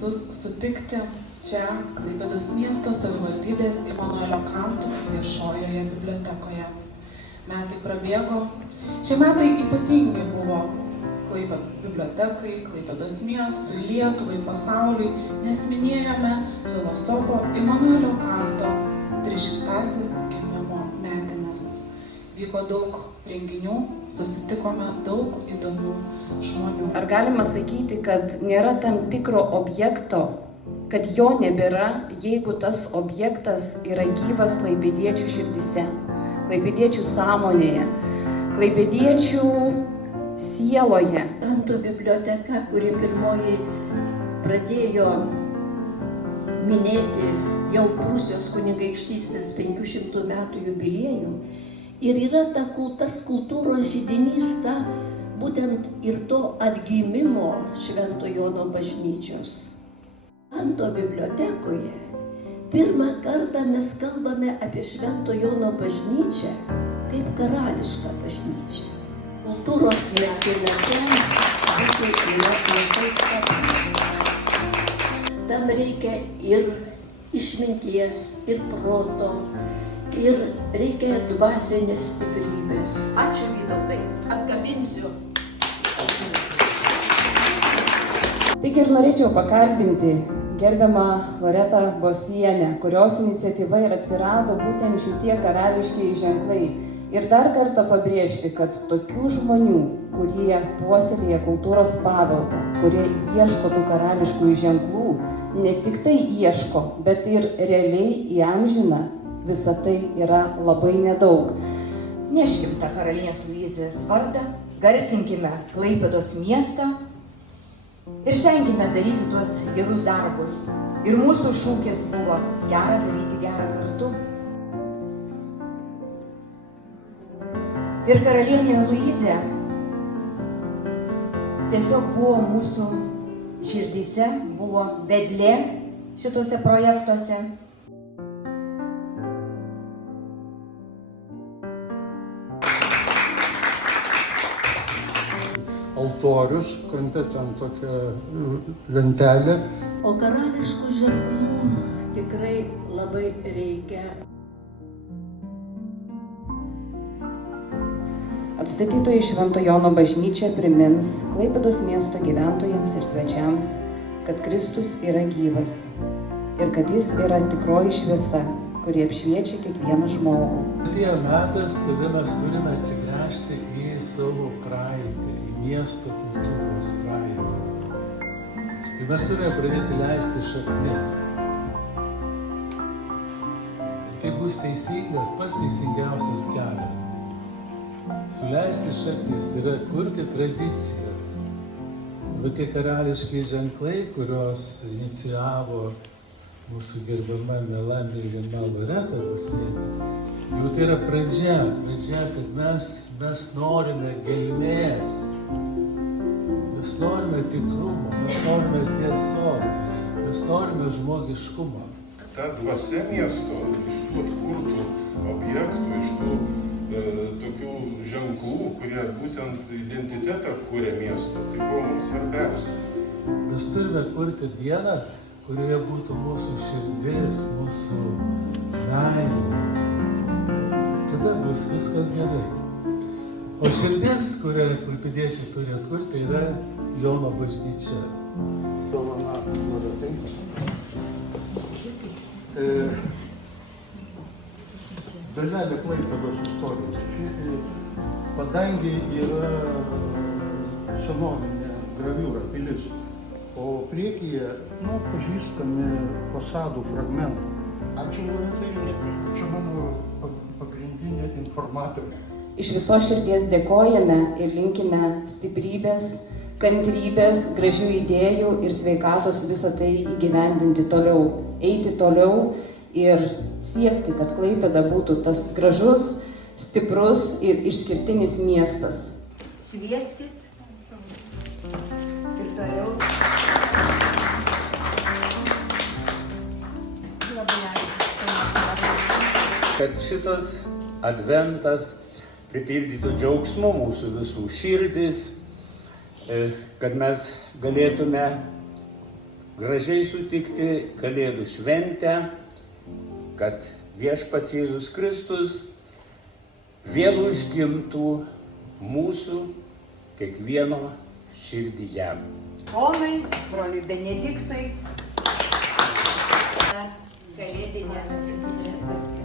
visus sutikti čia, Klaipėdos miesto savivaldybės Imanuelio Kanto viešojoje bibliotekoje. Metai prabėgo, šie metai ypatingi buvo Klaipėdos bibliotekai, Klaipėdos miestui, Lietuvai, pasauliui, nes minėjome filosofo Imanuelio Kanto 300-asis gimimo metines. Vyko daug renginių, susitikome daug įdomių žmonių. Ar galima sakyti, kad nėra tam tikro objekto, kad jo nebėra, jeigu tas objektas yra gyvas klaipėdiečių širdise, klaipėdiečių sąmonėje, klaipėdiečių sieloje? Kanto biblioteka, kuri pirmoji pradėjo minėti jau Prūsijos kunigaikštystės 500 metų jubiliejų, ir yra tas kultūros židinys, būtent ir to atgimimo Švento Jono bažnyčios. Kanto bibliotekoje pirmą kartą mes kalbame apie Švento Jono bažnyčią kaip karališką bažnyčią. Kultūros mecenate būtų yra labai paprasta. Tam reikia ir išminties, ir proto, ir reikia dvasinės stiprybės. Ačiū, Vytautai, apkabinsiu. Tik ir norėčiau pakalbinti gerbiamą Loretą Bosienę, kurios iniciatyva ir atsirado būtent šitie karališkieji ženklai. Ir dar kartą pabrėžti, kad tokių žmonių, kurie puoselėja kultūros paveldą, kurie ieško tų karališkųjų ženklų, ne tik tai ieško, bet ir realiai įamžina, visa tai yra labai nedaug. Neškim tą karalienės Luizės vardą, garsinkime Klaipėdos miestą ir stenkime daryti tuos gerus darbus. Ir mūsų šūkis buvo gera daryti gerą kartu. Ir karalienė Luizė tiesiog buvo mūsų širdyse, buvo vedlė šituose projektuose. Altorius, kampe ten tokia lentelė. O karališkų ženklų tikrai labai reikia. Atstatytoji Švento Jono bažnyčia primins Klaipėdos miesto gyventojams ir svečiams, kad Kristus yra gyvas ir kad jis yra tikroji šviesa, kuri apšviečia kiekvieną žmogų. Atėjo metas, kada mes turime atsigręžti į savo praeitį, į miesto kultūros praeitį. Ir mes turime pradėti leisti šaknis. Ir tai bus teisingas, pats teisingiausias kelias. Suleisti šaknis, tai yra kurti tradicijas. Tai tie karališki ženklai, kurios inicijavo mūsų gerbiama miela mylima Loreta Bosienė, jau tai yra pradžia, kad mes norime gelmės, mes norime tikrumo, mes norime tiesos, mes norime žmogiškumo. Ta dvasia miesto, iš tų atkurtų objektų, iš tų tokių ženklų, kurie būtent identitetą kūrė miesto, tai buvo mums svarbiausia. Mes turime kurti dieną, kurioje būtų mūsų širdis, mūsų meilė. Tada bus viskas gerai. O širdis, kurią klaipėdiečiai turi atkurti, yra Jono bažnyčia. Dovana Loretai. Dalelė Klaipėdos istorijos. Padangė yra senovinė graviūra, pilis, o priekyje pažįstami fasadų fragmentai. Ačiū Loretai, čia mano pagrindinė informatorė. Iš viso širdies dėkojame ir linkime stiprybės, kantrybės, gražių idėjų ir sveikatos visą tai įgyvendinti toliau, eiti toliau ir siekti, kad Klaipėda būtų tas gražus, stiprus ir išskirtinis miestas. Švieskit ir toliau. Labai ačiū. Kad šitas adventas pripildytų džiaugsmo mūsų visų širdis, kad mes galėtume gražiai sutikti Kalėdų šventę, kad Viešpats Jėzus Kristus vėl užgimtų mūsų kiekvieno širdyje. Ponai, broliai Benediktai. Kalėdinė